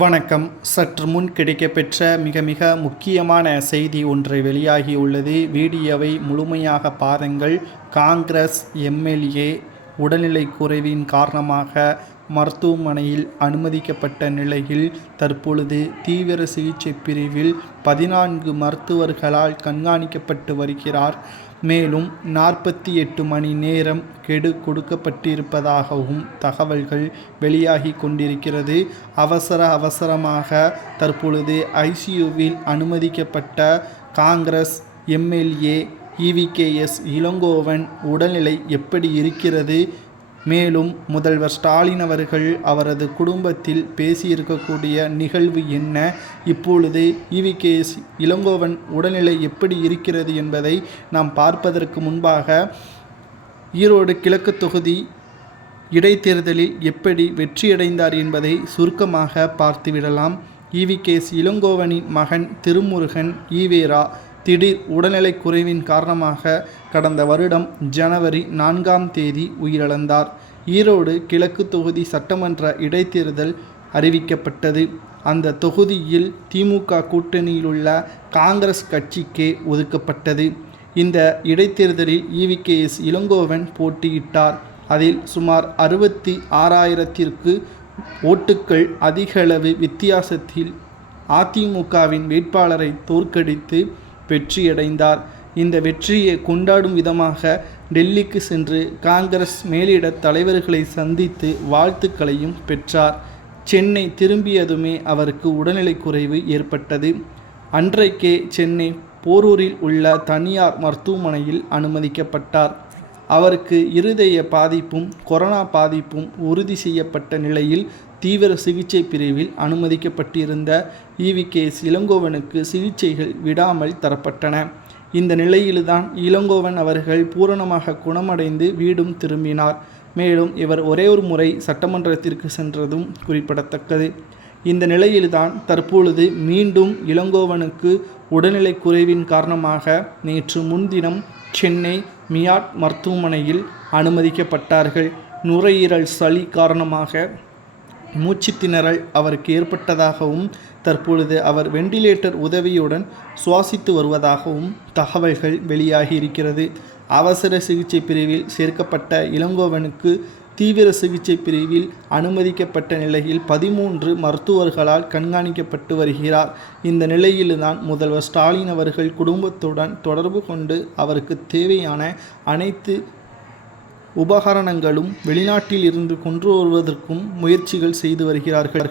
வணக்கம். சற்று முன் கிடைக்கப்பெற்ற மிக மிக முக்கியமான செய்தி ஒன்று வெளியாகியுள்ளது வீடியோவை முழுமையாக பாருங்கள். காங்கிரஸ் எம்எல்ஏ உடல்நிலை குறைவின் காரணமாக மருத்துவமனையில் அனுமதிக்கப்பட்ட நிலையில் தற்பொழுது தீவிர சிகிச்சை பிரிவில் பதினான்கு மருத்துவர்களால் கண்காணிக்கப்பட்டு வருகிறார். மேலும் நாற்பத்தி எட்டு மணி நேரம் கெடு கொடுக்கப்பட்டிருப்பதாகவும் தகவல்கள் வெளியாகி கொண்டிருக்கிறது. அவசர அவசரமாக தற்பொழுது ஐசியூவில் அனுமதிக்கப்பட்ட காங்கிரஸ் எம்எல்ஏ இவிகேஎஸ் இளங்கோவன் உடல்நிலை எப்படி இருக்கிறது? மேலும் முதல்வர் ஸ்டாலின் அவர்கள் அவரது குடும்பத்தில் பேசியிருக்கக்கூடிய நிகழ்வு என்ன? இப்பொழுது இவிகேஎஸ் இளங்கோவன் உடல்நிலை எப்படி இருக்கிறது என்பதை நாம் பார்ப்பதற்கு முன்பாக ஈரோடு கிழக்கு தொகுதி இடைத்தேர்தலில் எப்படி வெற்றியடைந்தார் என்பதை சுருக்கமாக பார்த்துவிடலாம். இவிகேஎஸ் இளங்கோவனின் மகன் திருமுருகன் ஈவேரா திடீர் உடல்நிலை குறைவின் காரணமாக கடந்த வருடம் ஜனவரி நான்காம் தேதி உயிரிழந்தார். ஈரோடு கிழக்கு தொகுதி சட்டமன்ற இடைத்தேர்தல் அறிவிக்கப்பட்டது. அந்த தொகுதியில் திமுக கூட்டணியிலுள்ள காங்கிரஸ் கட்சிக்கே ஒதுக்கப்பட்டது. இந்த இடைத்தேர்தலில் இவிகேஎஸ் இளங்கோவன் போட்டியிட்டார். அதில் சுமார் அறுபத்தி ஆறாயிரத்திற்கு ஓட்டுக்கள் அதிகளவு வித்தியாசத்தில் அதிமுகவின் வேட்பாளரை தோற்கடித்து வெற்றியடைந்தார். இந்த வெற்றியை கொண்டாடும் விதமாக டெல்லிக்கு சென்று காங்கிரஸ் மேலிட தலைவர்களை சந்தித்து வாழ்த்துக்களையும் பெற்றார். சென்னை திரும்பியதுமே அவருக்கு உடல்நிலை குறைவு ஏற்பட்டது. அன்றைக்கே சென்னை போரூரில் உள்ள தனியார் மருத்துவமனையில் அனுமதிக்கப்பட்டார். அவருக்கு இருதய பாதிப்பும் கொரோனா பாதிப்பும் உறுதி செய்யப்பட்ட நிலையில் தீவிர சிகிச்சை பிரிவில் அனுமதிக்கப்பட்டிருந்த இவிகேஎஸ் இளங்கோவனுக்கு சிகிச்சைகள் விடாமல் தரப்பட்டன. இந்த நிலையில்தான் இளங்கோவன் அவர்கள் பூரணமாக குணமடைந்து வீடும் திரும்பினார். மேலும் இவர் ஒரே ஒரு முறை சட்டமன்றத்திற்கு சென்றதும் குறிப்பிடத்தக்கது. இந்த நிலையில்தான் தற்பொழுது மீண்டும் இளங்கோவனுக்கு உடல்நிலை குறைவின் காரணமாக நேற்று முன்தினம் சென்னை மியாட் மருத்துவமனையில் அனுமதிக்கப்பட்டார்கள். நுரையீரல் சளி காரணமாக மூச்சு திணறல் அவருக்கு ஏற்பட்டதாகவும் தற்பொழுது அவர் வெண்டிலேட்டர் உதவியுடன் சுவாசித்து வருவதாகவும் தகவல்கள் வெளியாகி இருக்கிறது அவசர சிகிச்சை பிரிவில் சேர்க்கப்பட்ட இளங்கோவனுக்கு தீவிர சிகிச்சை பிரிவில் அனுமதிக்கப்பட்ட நிலையில் பதிமூன்று மருத்துவர்களால் கண்காணிக்கப்பட்டு வருகிறார். இந்த நிலையில்தான் முதல்வர் ஸ்டாலின் அவர்கள் குடும்பத்துடன் தொடர்பு கொண்டு அவருக்கு தேவையான அனைத்து உபகரணங்களும் வெளிநாட்டில் இருந்து கொண்டு வருவதற்கும் முயற்சிகள் செய்து வருகிறார்கள்.